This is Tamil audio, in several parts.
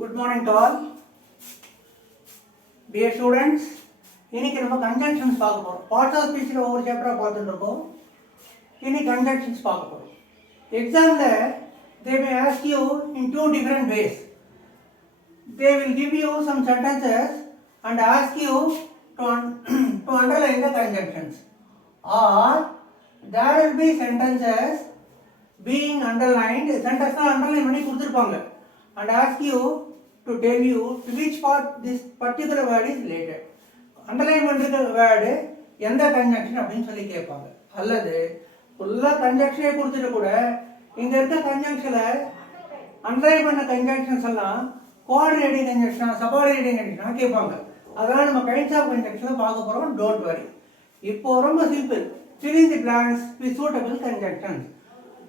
Good morning to all. Dear students, இன்னைக்கு நம்ம conjunctions பார்க்க போறோம். Parts of speech ல ஒவ்வொரு chapter பார்த்துட்டு இருக்கோம். இன்னைக்கு conjunctions பார்க்க போறோம். Examல they may ask you in two different ways. They will give you some sentences and ask you to underline the conjunctions. Or there will be sentences being underlined, sentence underline பண்ணி கொடுத்திருப்பாங்க and ask you to tell you to which part this particular word is related. Underline பண்ணிருக்கிற வேர்டு எந்த கன்ஜங்ஷன் அப்படின்னு சொல்லி கேட்பாங்க. அல்லது ஃபுல்லா கன்ஜங்ஷனே கொடுத்துட்டு கூட இங்க இருக்க கன்ஜங்ஷன்ல அண்டர்லைன் பண்ண கன்ஜங்ஷன்ஸ் எல்லாம் கோஆர்டினேட்டிங் கன்ஜங்ஷனா சபார்டினேட்டிங் கன்ஜங்ஷனா கேட்பாங்க. அதனால நம்ம கைண்ட்ஸ் ஆஃப் கன்ஜங்ஷனை பார்க்க போறோம். Don't worry. இப்போ ரொம்ப simple. fill in the blanks with suitable conjunctions.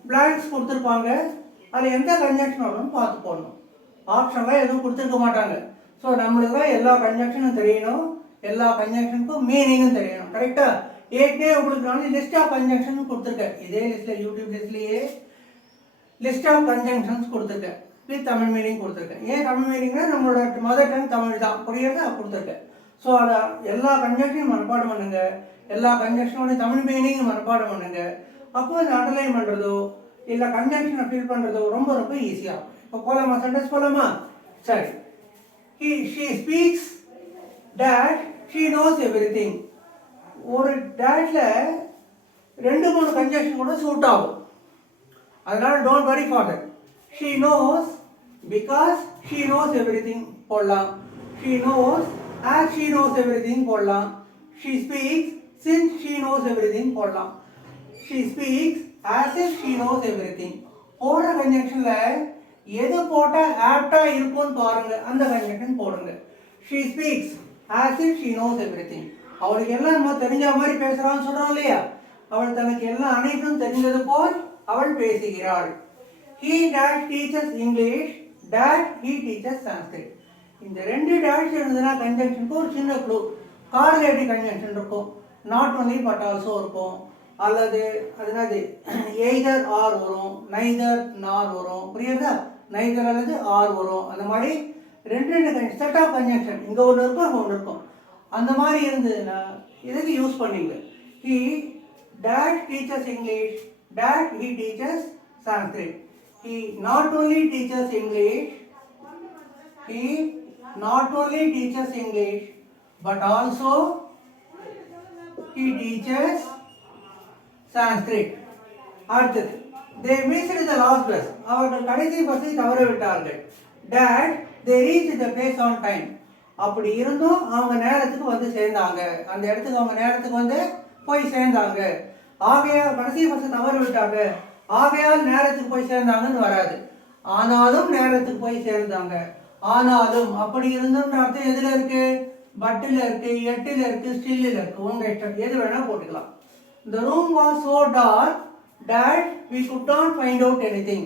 blanks கொடுத்திருப்பாங்க. அதுல எந்த கன்ஜங்ஷன் வரும்னு பார்த்து போடணும். ஆப்ஷன்லாம் எதுவும் கொடுத்துருக்க மாட்டாங்க. ஸோ நம்மளுக்கு தான் எல்லா கன்ஜங்ஷனும் தெரியணும், எல்லா கன்ஜங்ஷனுக்கும் மீனிங்கும் தெரியணும். கரெக்டா? ஏற்கனவே உங்களுக்கு நான் லிஸ்ட் ஆஃப் கன்ஜங்ஷன் கொடுத்துருக்கேன். இதே லிஸ்ட்ல யூடியூப் லிஸ்ட்லயே லிஸ்ட் ஆஃப் கன்ஜங்ஷன்ஸ் கொடுத்துருக்கேன். வித் தமிழ் மீனிங் கொடுத்துருக்கேன். ஏன் தமிழ் மீனிங்னா நம்மளோட மதர் டங் தமிழ் தான், புரியுறதா கொடுத்துருக்கேன். ஸோ அதை எல்லா கன்ஜங்ஷனும் மனப்பாடம் பண்ணுங்க, எல்லா கன்ஜங்ஷனோட தமிழ் மீனிங் மனப்பாடம் பண்ணுங்க. அப்போ இந்த அண்டர்லைன் பண்ணுறதோ இல்லை கன்ஜங்ஷனை ஃபீல் பண்ணுறதோ ரொம்ப ரொம்ப ஈஸியாக. இப்போ போலாமா? சென்டென்ஸ் போலாமா? சரி. she speaks that she knows everything. ஒரு டேட்ல ரெண்டு மூணு கன்ஜங்ஷன் கூட சூட் ஆகும். அதனால don't worry for that. she knows because she knows everything போடலாம். she knows as she knows everything போடலாம். she speaks since she knows everything போடலாம். she speaks as if she knows everything. போடுற கன்ஜங்ஷன்ல எது போட்டா ஆப்டா இருக்கும்னு பாருங்க, அந்த கன்ஜங்ஷன் போடுங்க. she speaks as if she knows everything. அவளுக்கு எல்லாம் நம்ம தெரிஞ்ச மாதிரி பேசுறான்னு சொல்றோம் இல்லையா? அவள் தனக்கு எல்லாம் அனைத்தும் தெரிந்தது போல் அவள் பேசுகிறாள். he dash teaches English, dash he teaches Sanskrit. இந்த ரெண்டு டேஷ் இருந்ததுன்னா கன்ஜங்ஷனுக்கு ஒரு சின்ன க்ளூ. கார்லேட்டிவ் கன்ஜங்ஷன் இருக்கும், நாட் ஒன்லி பட் ஆல்சோ இருக்கும். அல்லது அதனால எய்தர் ஆர் வரும், நைதர் நார் வரும், புரியுதா? நைதர் அல்லது ஆர் வரும். அந்த மாதிரி ரெண்டு செட் ஆஃப் கன்ஜங்ஷன் இங்கே ஒன்று இருக்கும், அங்கே ஒன்று இருக்கும். அந்த மாதிரி இருந்ததுன்னா இதுக்கு யூஸ் பண்ணிங்க. he dash teaches English, dash he teaches Sanskrit. he not only teaches English, he not only teaches English but also he teaches Sanskrit. அடுத்தது they missed the last bus. அவர்கள் கடைசி பஸ்ஸை தவற விட்டார்கள். that they reached the place on time. அப்படி இருந்தும் அவங்க நேரத்துக்கு வந்து சேர்ந்தாங்க, அந்த இடத்துக்கு அவங்க நேரத்துக்கு வந்து போய் சேர்ந்தாங்க. ஆகையால் கடைசி பஸ்ஸை தவற விட்டாங்க, ஆகையால் நேரத்துக்கு போய் சேர்ந்தாங்கன்னு வராது. ஆனாலும் நேரத்துக்கு போய் சேர்ந்தாங்க. ஆனாலும் அப்படி இருந்தும் அர்த்தம் எதுல இருக்கு? பட்டில் இருக்கு, எட்டில் இருக்கு, ஸ்டில்ல இருக்கு. உங்க இஷ்டம், எது வேணா போட்டுக்கலாம். The room was so dark that we could not find out anything.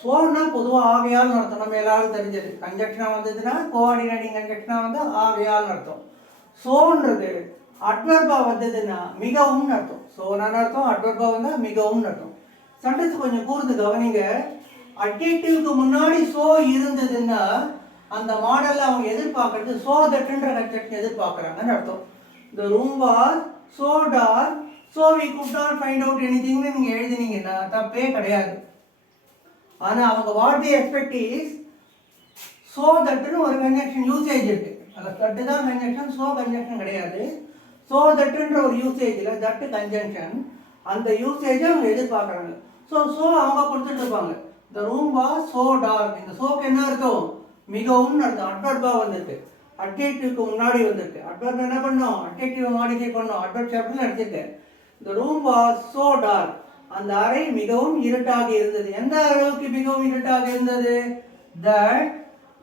சோன்னா பொதுவாக ஆகையால் அர்த்தம், நம்ம எல்லாரும் தெரிஞ்சது. கன்ஜங்ஷனா வந்ததுன்னா கோஆர்டினேட்டிங் கன்ஜங்ஷனா வந்து ஆகையால் அர்த்தம். சோன்றது அட்வர்பா வந்ததுன்னா மிகவும் அர்த்தம். சோனான்னு அர்த்தம், அட்வர்பா வந்தா மிகவும் அர்த்தம். சென்டென்ஸ் கொஞ்சம் கூர்ந்து கவனிங்க. அட்ஜெக்டிவ்க்கு முன்னாடி சோ இருந்ததுன்னா அந்த மாடல்ல அவங்க எதிர்பார்க்கறது சோ தட்ன்ற கன்ஜங்ஷன் எதிர்பார்க்கறாங்கன்னு அர்த்தம். The room was so dark so we could not find out anything ன்னு நீங்க எழுதினீங்கன்னா தப்பே கிடையாது. ஆனா அவங்க what they expect is so thatன்னு ஒரு கன்ஜங்ஷன் யூசேஜ் இருக்கு. அது தட் தான் கன்ஜங்ஷன், so கன்ஜங்ஷன் கிடையாது. so thatன்ற ஒரு யூசேஜ்ல தட் கன்ஜங்ஷன், அந்த யூசேஜை அவங்க எதிர்பார்க்கறாங்க. so அவங்க கொடுத்துட்டு இருப்பாங்க. the room was so dark. இந்த சோக்கு என்ன அர்த்தம்? மிகவும் அர்த்தம். அட்வர்பா வந்திருக்கு, அட்ஜெக்டிவ்க்கு முன்னாடி வந்திருக்கு. அட்வர்ப் என்ன பண்ணோம்? அட்ஜெக்டிவ் மாடிஃபை பண்ணோம். அட்வர்ப் சாப்டர்ல எடுத்துக்க. the room was so dark. அந்த அறை மிகவும் இருட்டாக இருந்தது. எந்த அளவுக்கு மிகவும் இருட்டாக இருந்தது? that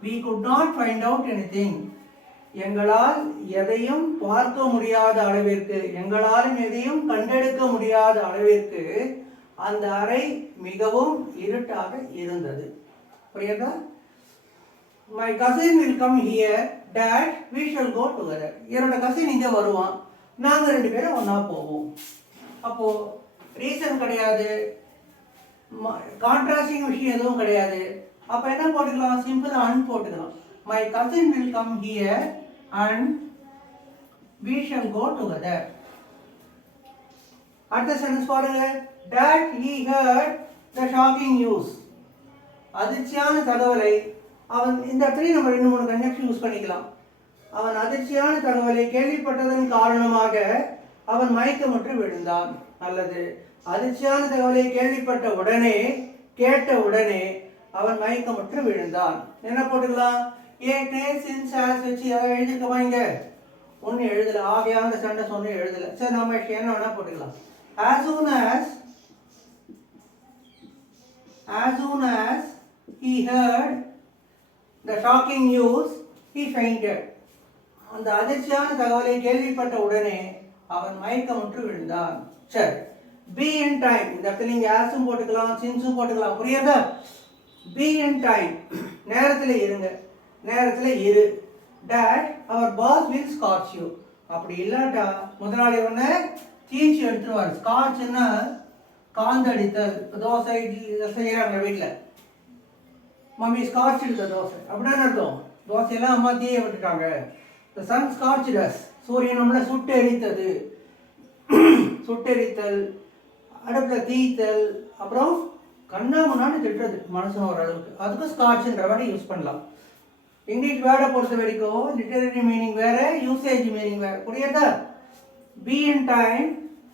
we could not find out anything. எங்களால் எதையும் பார்க்க முடியாத அளவிற்கு, எங்களால் எதையும் கண்டெடுக்க முடியாத அளவிற்கு அந்த அறை மிகவும் இருட்டாக இருந்தது. புரியுதா? My cousin will come here, dad we shall go together. என்னோட கசின் இங்கே வருவான், நாங்கள் ரெண்டு பேரும் ஒன்றா போவோம். அப்போ ரீசன் கிடையாது, கான்ட்ராஸ்டிங் விஷயம் எதுவும் கிடையாது. அப்போ என்ன போட்டுக்கலாம், சிம்பிள் அண்ட் போட்டுக்கலாம். My cousin will come here and we shall go together. அடுத்த சென்டென்ஸ் பாருங்க. that he heard the shocking news. அதிர்ச்சியான தகவலை அவன், இந்த இடத்துல நம்ம 2-3 கன்ஜெக்ஷன் யூஸ் பண்ணிக்கலாம். அவன் அதிர்ச்சியான தகவலை கேள்விப்பட்டதன் காரணமாக அவன் மயக்கமுற்று விழுந்தான். அல்லது அதிர்ச்சியான தகவலை கேள்விப்பட்ட உடனே, கேட்ட உடனே அவன் மயக்கமுற்று விழுந்தான். என்ன போட்டுக்கலாம், ஏற்கனவே சின்ஸ் ஆஸ் வச்சு எதாவது எழுதிருக்கமா, இங்க ஒன்றும் எழுதலை, ஆகையான அந்த சென்டென்ஸ் ஒன்றும் எழுதலை. சரி, நம்ம என்ன வேணா போட்டுக்கலாம். as soon as he heard the shocking news he fainted. அந்த அதிர்ச்சியான தகவலை கேள்விப்பட்ட உடனே அவன் மயக்கமுற்று விழுந்தான். சரி, be in time, இந்த இடத்துல நீங்க ஆஸும் போட்டுக்கலாம், சின்ஸும் போட்டுக்கலாம். புரியுதா? be in time, நேரத்தில் இருங்க, நேரத்தில் இரு. that our boss will scorch you. அப்படி இல்லாட்டா முதலாளி ஒன்று தீச்சி எடுத்துருவார். ஸ்காட்ச்னா காந்தடித்தல். தோசை செய்யறாங்க வீட்டில், மம்மி ஸ்காட்ச் எடுத்த தோசை அப்படின்னு அர்த்தம். தோசையெல்லாம் அம்மா தீய விட்டுட்டாங்க. the sun scorched us, சூரியன் நம்மளை சுட்டெரித்தது. சுட்டெரித்தல், அடுப்பில் தீத்தல், அப்புறம் கண்ணா முன்னாடி திட்டுறது மனுஷன் ஓரளவுக்கு, அதுக்கு ஸ்காட்ச்ன்ற வேர்டை யூஸ் பண்ணலாம். இங்கிலீஷ் வேர்டை பொறுத்த வரைக்கும் லிட்டரரி மீனிங் வேற, யூசேஜ் மீனிங் வேற. புரியுதா? பி இன் டைம்,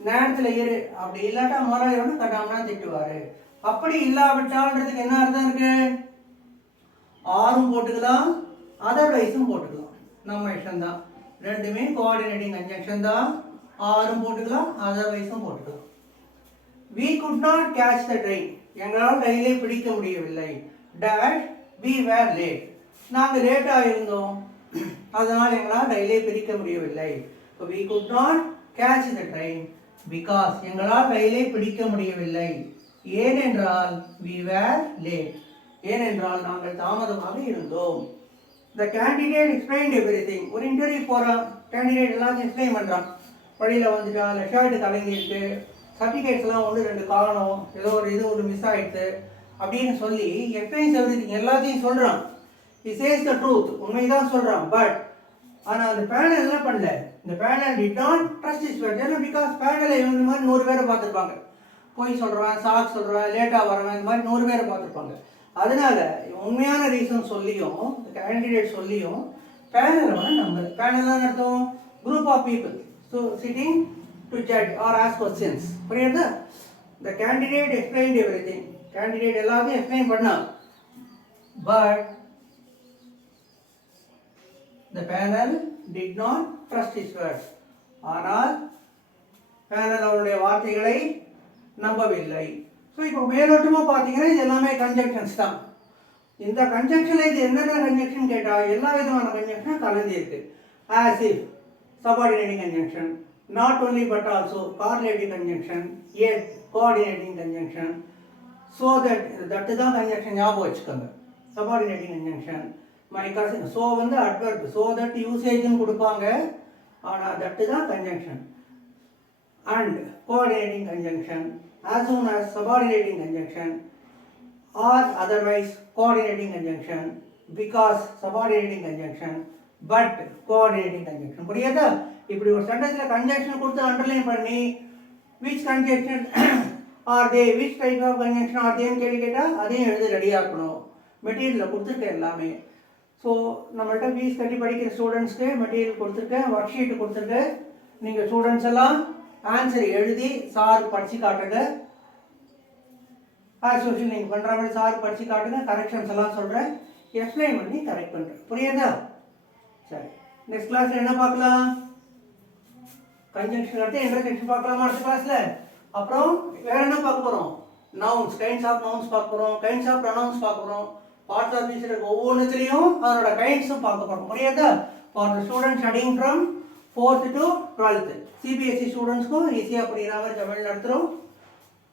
நேரத்தில் இரு. அப்படி இல்லாட்டா முதலாளி ஒன்று கட்டாமனா திட்டுவாரு. அப்படி இல்லாவிட்டான்றதுக்கு என்ன அர்த்தம் இருக்கு, ஆரும் போட்டுக்கலாம், அதர்வைஸும் போட்டுக்கலாம். நம்ம இஷ்டம் தான், ரெண்டுமே கோஆர்டினேட்டிங் கன்ஜங்ஷன் தான். ஆரும் போட்டுக்கலாம், அதர்வைஸும் போட்டுக்கலாம். we could not catch the train, எங்களால் ரயிலை பிடிக்க முடியவில்லை. that we were late, நாங்கள் லேட்டாக இருந்தோம், அதனால் எங்களால் ரயிலை பிடிக்க முடியவில்லை. we could not catch the train because, எங்களால் ரயிலை பிடிக்க முடியவில்லை. ஏனென்றால் we were late, ஏனென்றால் நாங்கள் தாமதமாக இருந்தோம். the candidate explained everything. ஒரு இன்டர்வியூ போகிறான், கேண்டிடேட் எல்லாம் எக்ஸ்பிளைன் பண்ணுறான். வழியில் வந்துட்டா, ஷர்ட்டு கலங்கிருக்கு, சர்டிஃபிகேட்ஸ்லாம் 1-2 காணும், ஏதோ ஒரு மிஸ் ஆகிடுது அப்படின்னு சொல்லி எக்ஸ்பிளைன்ஸ் எவ்ரிதிங் எல்லாத்தையும் சொல்கிறான். he says the truth, உண்மைதான் சொல்கிறான். பட் ஆனால் அந்த பேனல் என்ன பண்ணல, இந்த panel did not trust his word. ஏன்னா பிகாஸ் பேனலை இந்த மாதிரி 100 பேரை பார்த்துருப்பாங்க. போய் சொல்கிறவன், சாக் சொல்கிறவன், லேட்டாக வரவன், இந்த மாதிரி 100 பேரை பார்த்துருப்பாங்க. அதனால உண்மையான ரீசன் சொல்லியும், கேண்டிடேட் சொல்லியும் பேனலை வந்து நம்பல. பேனல்லாம் அர்த்தம் group of people so sitting to judge or ask questions. புரியுதா? the candidate explained everything, candidate எல்லாத்தையும் explain பண்ணான். but the panel did not trust his words. ஆனால் panel அவருடைய வார்த்தைகளை நம்பவில்லை. ஸோ இப்போ மேலோட்டமாக பார்த்தீங்கன்னா இது எல்லாமே கன்ஜங்ஷன்ஸ் தான். இந்த கன்ஜங்ஷனில் இது என்னென்ன கன்ஜங்ஷன் கேட்டால் எல்லா விதமான கன்ஜங்ஷனும் கலந்துருக்கு. as if, subordinating conjunction, not only but also correlative conjunction, yet coordinating conjunction, so that தான் conjunction ஞாபகம் வச்சுக்கோங்க. subordinating conjunction, my cousin, so வந்து adverb, so that usage கொடுப்பாங்க, ஆனால் that தான் conjunction. and coordinating conjunction, as soon as subordinating conjunction, or otherwise coordinating conjunction, because subordinating conjunction, but coordinating conjunction. புரியுதா? இப்படி ஒரு சென்டென்ஸ்ல கன்ஜங்ஷன் கொடுத்து அண்டர்லைன் பண்ணி which conjunction are they, which type of conjunction are they கேள்வி கேட்டால் அதையும் எழுதி ரெடியாக இருக்கணும். மெட்டீரியலில் கொடுத்துருக்கேன் எல்லாமே. ஸோ நம்மள்கிட்ட ஃபீஸ் கட்டி படிக்கிற ஸ்டூடெண்ட்ஸ்க்கு மெட்டீரியல் கொடுத்துருக்கேன், ஒர்க் ஷீட்டு கொடுத்துருக்கேன். நீங்கள் ஸ்டூடெண்ட்ஸ் எல்லாம் ஆன்சர் எழுதி சார் படித்து காட்டுங்க. ஆஸ் யூஷுவல் நீங்கள் பண்ணுற மாதிரி சார் படித்து காட்டுங்க. கரெக்ஷன்ஸ் எல்லாம் சொல்கிறேன், எக்ஸ்பிளைன் பண்ணி கரெக்ட் பண்ணுறேன். புரியுதா? சரி, நெக்ஸ்ட் கிளாஸில் என்ன பார்க்கலாம்? கன்ஜங்ஷன் அடுத்து இன்டர்ஜெக்ஷன் பார்க்கலாமா அடுத்த கிளாஸில்? அப்புறம் வேற என்ன பார்க்க போகிறோம்? நவுன்ஸ், கைண்ட்ஸ் ஆஃப் நவுன்ஸ் பார்க்க போகிறோம், கைண்ட்ஸ் ஆஃப் ப்ரொனவுன்ஸ் பார்க்க போகிறோம். பார்ட்ஸ் ஆஃப் ஸ்பீச் இருக்கு, ஒவ்வொன்றுத்துலேயும் அதனோட கைண்ட்ஸும் பார்க்க போகிறோம். புரியுதா? For the student studying from 4th to 12th, CBSE ஸ்டூடெண்ட்ஸ்க்கும் ஈஸியாக புரியுற மாதிரி தமிழ் நடத்துகிறோம்.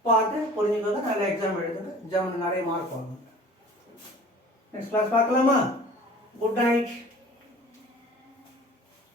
பார்த்து புரிஞ்சுக்கோங்க, நல்ல எக்ஸாம் எழுதுங்க, எக்ஸாம் நிறைய மார்க் வாங்க. நெக்ஸ்ட் கிளாஸ் பார்க்கலாமா? Good night.